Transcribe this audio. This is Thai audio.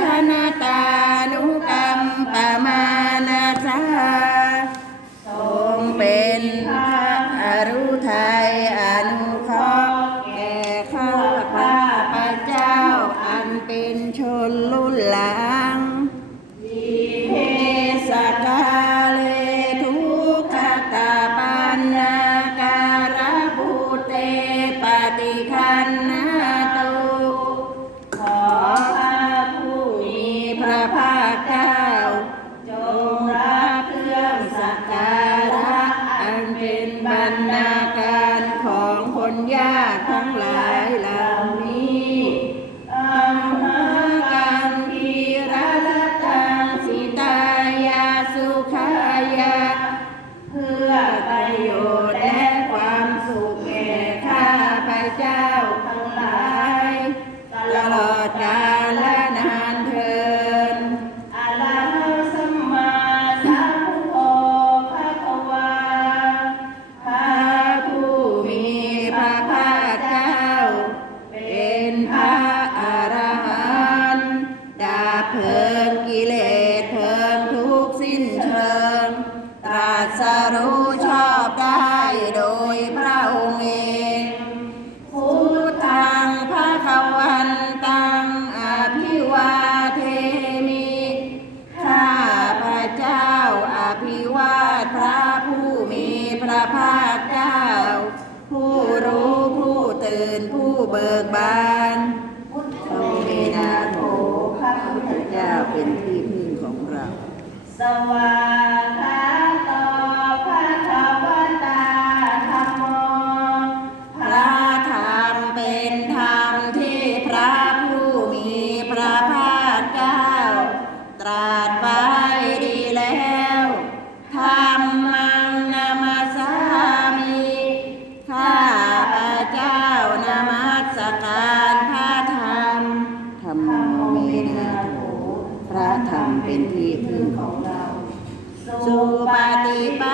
ชนะตานุกรรมปมานาชาทรงเป็นพระอรุทัยอนุเคราะห์แก่ข้าพระเจ้าอันเป็นชนลุ่นหลา Ayo ภาคเจ้า ผู้รู้ผู้ตื่นผู้เบิกบานทรงมีนาโถพระพุทธเจ้าเป็นที่พึ่งของเรา สวัสดีตพระธรรตาธรรมโมพระธรรมเป็นธรรมที่พระผู้มีพระภาคเจ้า ตรัสไว้ดีแล้วท่า เป็นที่พึ่งของเรา สุปฏิปั